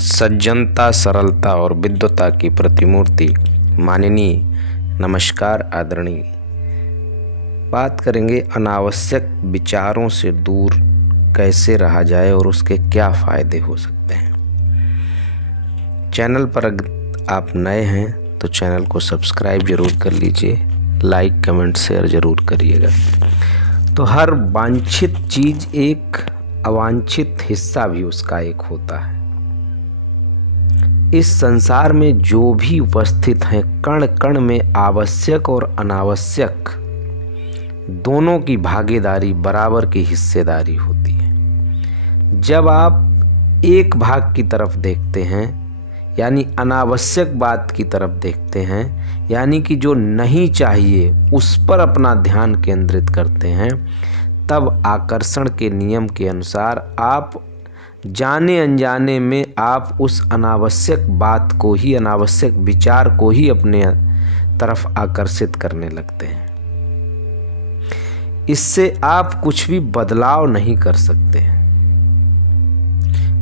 सज्जनता, सरलता और विद्वता की प्रतिमूर्ति माननीय, नमस्कार आदरणीय। बात करेंगे अनावश्यक विचारों से दूर कैसे रहा जाए और उसके क्या फ़ायदे हो सकते हैं। चैनल पर अगर आप नए हैं तो चैनल को सब्सक्राइब ज़रूर कर लीजिए, लाइक कमेंट शेयर ज़रूर करिएगा। तो हर वांछित चीज़ एक अवांछित हिस्सा भी उसका एक होता है। इस संसार में जो भी उपस्थित हैं, कण कण में आवश्यक और अनावश्यक दोनों की भागीदारी, बराबर की हिस्सेदारी होती है। जब आप एक भाग की तरफ देखते हैं, यानी अनावश्यक बात की तरफ देखते हैं, यानी कि जो नहीं चाहिए उस पर अपना ध्यान केंद्रित करते हैं, तब आकर्षण के नियम के अनुसार आप जाने अनजाने में आप उस अनावश्यक बात को ही, अनावश्यक विचार को ही अपने तरफ आकर्षित करने लगते हैं। इससे आप कुछ भी बदलाव नहीं कर सकते हैं।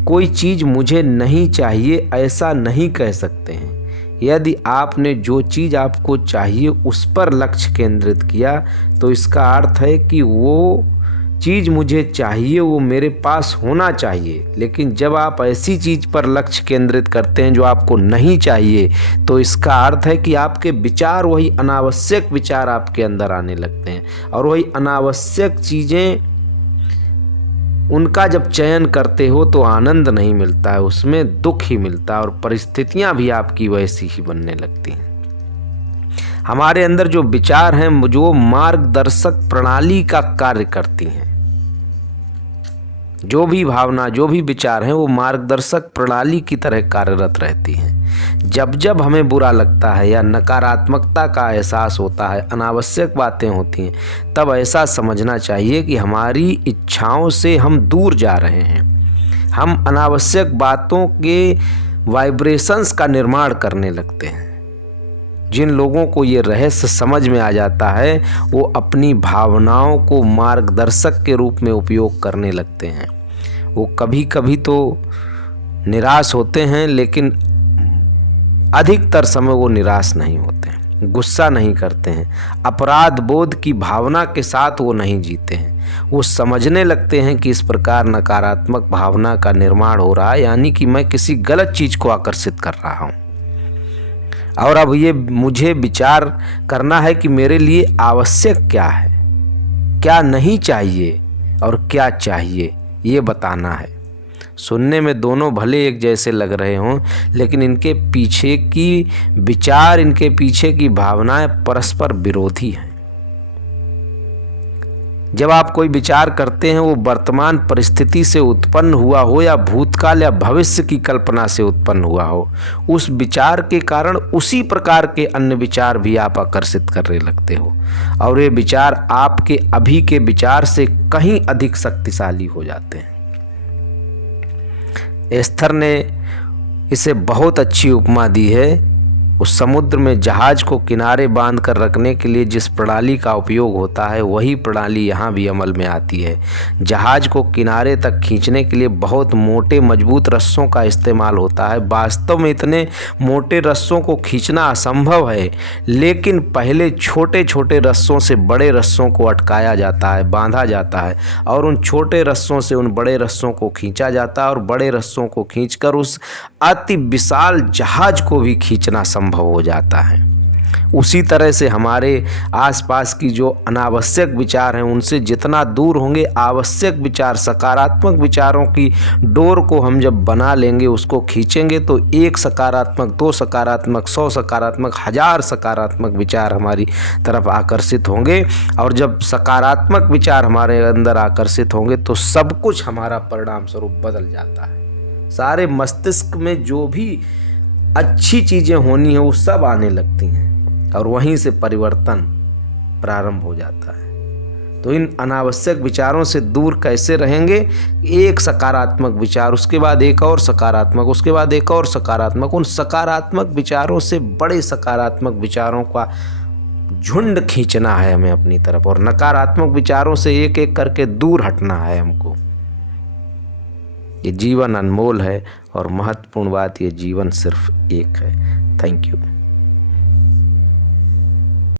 कोई चीज़ मुझे नहीं चाहिए ऐसा नहीं कह सकते हैं। यदि आपने जो चीज़ आपको चाहिए उस पर लक्ष्य केंद्रित किया तो इसका अर्थ है कि वो चीज़ मुझे चाहिए, वो मेरे पास होना चाहिए। लेकिन जब आप ऐसी चीज़ पर लक्ष्य केंद्रित करते हैं जो आपको नहीं चाहिए, तो इसका अर्थ है कि आपके विचार, वही अनावश्यक विचार आपके अंदर आने लगते हैं। और वही अनावश्यक चीज़ें, उनका जब चयन करते हो तो आनंद नहीं मिलता है, उसमें दुख ही मिलता है और परिस्थितियां भी आपकी वैसी ही बनने लगती हैं। हमारे अंदर जो विचार हैं, जो मार्गदर्शक प्रणाली का कार्य करती हैं, जो भी भावना, जो भी विचार हैं, वो मार्गदर्शक प्रणाली की तरह कार्यरत रहती हैं। जब जब हमें बुरा लगता है या नकारात्मकता का एहसास होता है, अनावश्यक बातें होती हैं, तब ऐसा समझना चाहिए कि हमारी इच्छाओं से हम दूर जा रहे हैं। हम अनावश्यक बातों के वाइब्रेशंस का निर्माण करने लगते हैं। जिन लोगों को ये रहस्य समझ में आ जाता है, वो अपनी भावनाओं को मार्गदर्शक के रूप में उपयोग करने लगते हैं। वो कभी कभी तो निराश होते हैं, लेकिन अधिकतर समय वो निराश नहीं होते हैं, गुस्सा नहीं करते हैं, अपराध बोध की भावना के साथ वो नहीं जीते हैं। वो समझने लगते हैं कि इस प्रकार नकारात्मक भावना का निर्माण हो रहा है, यानी कि मैं किसी गलत चीज़ को आकर्षित कर रहा हूँ। और अब ये मुझे विचार करना है कि मेरे लिए आवश्यक क्या है, क्या नहीं चाहिए और क्या चाहिए, ये बताना है। सुनने में दोनों भले एक जैसे लग रहे हों, लेकिन इनके पीछे की विचार, इनके पीछे की भावनाएं परस्पर विरोधी हैं। जब आप कोई विचार करते हैं, वो वर्तमान परिस्थिति से उत्पन्न हुआ हो या भूतकाल या भविष्य की कल्पना से उत्पन्न हुआ हो, उस विचार के कारण उसी प्रकार के अन्य विचार भी आप आकर्षित करने लगते हो, और ये विचार आपके अभी के विचार से कहीं अधिक शक्तिशाली हो जाते हैं। एस्थर ने इसे बहुत अच्छी उपमा दी है। उस समुद्र में जहाज को किनारे बांध कर रखने के लिए जिस प्रणाली का उपयोग होता है, वही प्रणाली यहाँ भी अमल में आती है। जहाज को किनारे तक खींचने के लिए बहुत मोटे मजबूत रस्सों का इस्तेमाल होता है। वास्तव में इतने मोटे रस्सों को खींचना असंभव है, लेकिन पहले छोटे छोटे रस्सों से बड़े रस्सों को अटकाया जाता है, बांधा जाता है, और उन छोटे रस्सों से उन बड़े रस्सों को खींचा जाता है, और बड़े रस्सों को खींचकर उस अति विशाल जहाज को भी खींचना संभव हो जाता है। उसी तरह से हमारे आसपास की जो अनावश्यक विचार हैं, उनसे जितना दूर होंगे, आवश्यक विचार, सकारात्मक विचारों की डोर को हम जब बना लेंगे, उसको खींचेंगे, तो एक सकारात्मक, दो सकारात्मक, 100 सकारात्मक, 1000 सकारात्मक विचार हमारी तरफ आकर्षित होंगे। और जब सकारात्मक विचार हमारे अंदर आकर्षित होंगे तो सब कुछ हमारा परिणाम स्वरूप बदल जाता है। सारे मस्तिष्क में जो भी अच्छी चीज़ें होनी है वो सब आने लगती हैं, और वहीं से परिवर्तन प्रारंभ हो जाता है। तो इन अनावश्यक विचारों से दूर कैसे रहेंगे? एक सकारात्मक विचार, उसके बाद एक और सकारात्मक, उसके बाद एक और सकारात्मक। उन सकारात्मक विचारों से बड़े सकारात्मक विचारों का झुंड खींचना है हमें अपनी तरफ, और नकारात्मक विचारों से एक एक करके दूर हटना है हमको। ये जीवन अनमोल है और महत्वपूर्ण बात, ये जीवन सिर्फ एक है। Thank you.